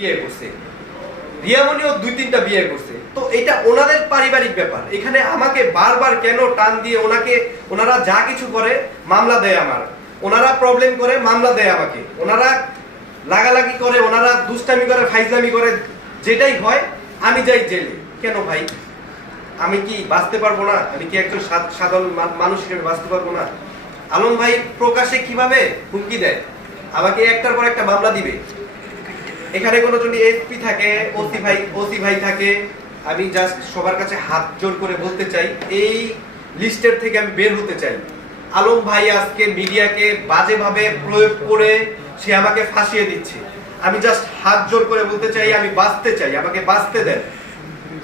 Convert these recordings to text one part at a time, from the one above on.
বিয়ে করছে। রিয়ামণিও দুই তিনটা বিয়ে করছে। তো এটা ওনাদের পারিবারিক ব্যাপার। এখানে আমাকে বারবার কেন টান দিয়ে ওনাকে, ওনারা যা কিছু করে, মামলা দেয় আমার। ওনারা প্রবলেম করে, মামলা দেয় আমাকে। ওনারা লাগালাগি করে, ওনারা দুষ্টামি করে, ফাইজলামি করে, যেটাই হয়, আমি যাই জেলে। কেন ভাই? আমি কি বাঁচতে পারব না? আমি কি একজন সাধারণ মানুষ হিসেবে বাঁচতে পারব না? আলম ভাই প্রকাশে কীভাবে হুমকি দেয়? আমাকে একটার পর একটা মামলা দিবে। এখানে কোনো যদি এসপি থাকে ওসি ভাই ওসি ভাই থাকে, আমি জাস্ট সবার কাছে হাত জোর করে বলতে চাই, এই লিস্টের থেকে আমি বের হতে চাই। আলম ভাই আজকে মিডিয়াকে বাজেভাবে প্রয়োগ করে সে আমাকে ফাঁসিয়ে দিচ্ছে। আমি জাস্ট হাত জোর করে বলতে চাই, আমি বাঁচতে চাই, আমাকে বাঁচতে দেন।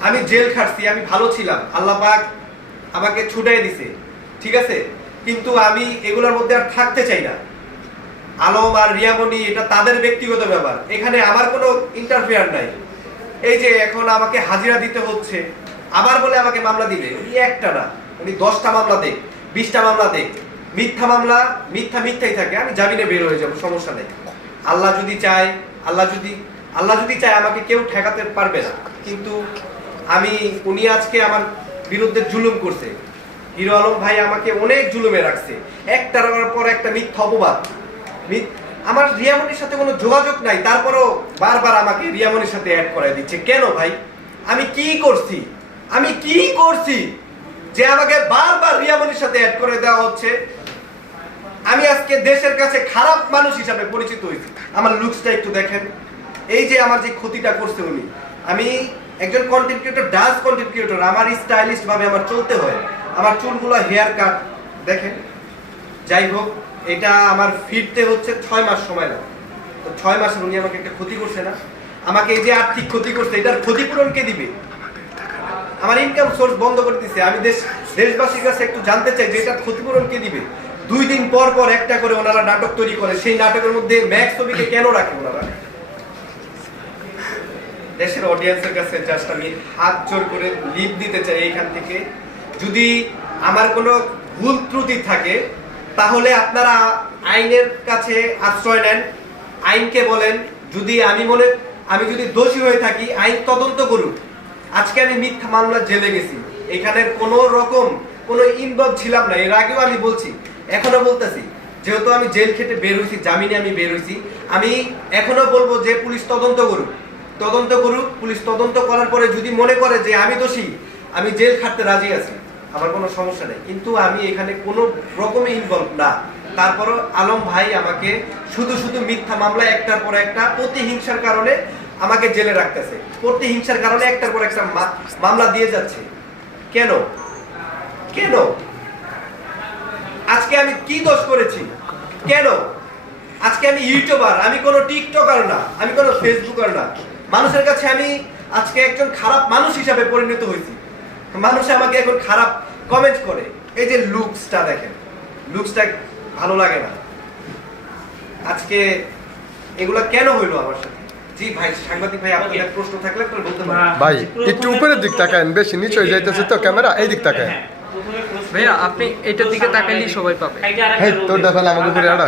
আমি জেল খাটছি, আমি ভালো ছিলাম, আল্লাহ পাক আমাকে ছুটাই দিছে, ঠিক আছে? কিন্তু আমি এগুলোর মধ্যে আর থাকতে চাই না। আলম আর রিয়ামণি, এটা তাদের ব্যক্তিগত ব্যাপার। এখানে আমার কোনো ইন্টারফেয়ার নাই। এই যে এখন আমাকে হাজিরা দিতে হচ্ছে, আবার বলে আমাকে মামলা দিবে, উনি একটা না। উনি দশটা মামলা দেখ, বিশটা মামলা দেখ। মিথ্যা মামলা, মিথ্যা মিথ্যাই থাকে, আমি জামিনে বের হয়ে যাব, সমস্যা নেই। আল্লাহ যদি চায়, আল্লাহ যদি আল্লাহ যদি চায় আমাকে কেউ ঠেকাতে পারবে না। কিন্তু আমি, উনি আজকে আমার বিরুদ্ধে জুলুম করছে। হিরো আলম ভাই আমাকে অনেক জুলুমে রাখছে। একটার পর একটা মিথ্যা অপবাদ। আমার রিয়ামনির সাথে কোনো যোগাযোগ নাই, তারপরও বারবার আমাকে রিয়ামনির সাথে অ্যাড করে দিচ্ছে। কেন ভাই? আমি কি করছি? আমি কি করছি যে আমাকে বারবার রিয়ামনির সাথে অ্যাড করে দেওয়া হচ্ছে? আমি আজকে দেশের কাছে খারাপ মানুষ হিসাবে পরিচিত হয়েছি। আমার লুকসটা একটু দেখেন। এই যে আমার যে ক্ষতিটা করছে উনি, আমি একজন content creator dance content creator আমার স্টাইলিস্ট ভাবে আমার চলতে হয়। আমার চুলগুলো হেয়ার কাট দেখেন? যাই হোক এটা আমার ফিরতে হচ্ছে ছয় মাস সময় লাগে তো ছয় মাসের উনি আমাকে একটা ক্ষতি করছে না। আমাকে এই যে আর্থিক ক্ষতি করছে, এটার ক্ষতিপূরণ কে দিবে? আমার ইনকাম সোর্স বন্ধ করে দিছে। আমি দেশ, দেশবাসীর কাছে একটু জানতে চাই যে এটার ক্ষতিপূরণ কে দিবে? দুই দিন পর পর একটা করে ওনারা নাটক তৈরি করে। সেই নাটকের মধ্যে ম্যাক্স ছবিকে কেন রাখে ওনারা? দেশের অডিয়েন্সের কাছে জাস্ট আমি হাত জোর করে লিপ দিতে চাই এইখান থেকে। যদি আমার কোনো ভুল ত্রুটি থাকে তাহলে আপনারা আইনের কাছে আশ্রয় নেন, আইনকে বলেন, যদি আমি মনে, আমি যদি দোষী হয়ে থাকি, আইন তদন্ত করুক আজকে আমি মিথ্যা মামলার জেলে গেছি। এখানে কোনো রকম, কোনো ইনভলভ ছিলাম না। এর আগেও আমি বলছি, এখনও বলতেছি, যেহেতু আমি জেল খেটে বের হয়েছি, জামিনে আমি বের হয়েছি, আমি এখনও বলব যে পুলিশ তদন্ত করুক। তদন্ত করুক, পুলিশ তদন্ত করার পরে যদি মনে করে যে আমি দোষী, আমি জেল খাটতে রাজি আছি। আমার কোনো সমস্যা নেই। কিন্তু আমি এখানে কোনো রকমে ইনভলভ না। তারপরও আলম ভাই আমাকে শুধু শুধু মিথ্যা মামলা একটার পর একটা প্রতিহিংসার কারণে আমাকে জেলে রাখতেছে। প্রতিহিংসার কারণে একটার পর একটা মামলা দিয়ে যাচ্ছে। কেন? কেন? আজকে আমি কি দোষ করেছি? কেন? আজকে আমি ইউটিউবার, আমি কোনো টিকটকার না, আমি কোনো ফেসবুকার না। মানুষের কাছে আমি আজকে একজন খারাপ মানুষ হিসাবে পরিণত হয়েছি। মানুষ আমাকে এখন খারাপ কমেন্ট করে। এই যে লুকসটা দেখেন। লুকসটা ভালো লাগে না। আজকে এগুলা কেন হইল আমার সাথে? জি ভাই সাংবাদিক ভাই আপনার প্রশ্ন থাকলে বলতে পারেন। ভাই একটু উপরের দিক তাকান বেশি নিচে যাইতেছে তো ক্যামেরা এই দিক তাকান ভাইয়া আপনি এটার দিকে তাকাইলেই সবাই পাবে। তোর আমাকে উপরে।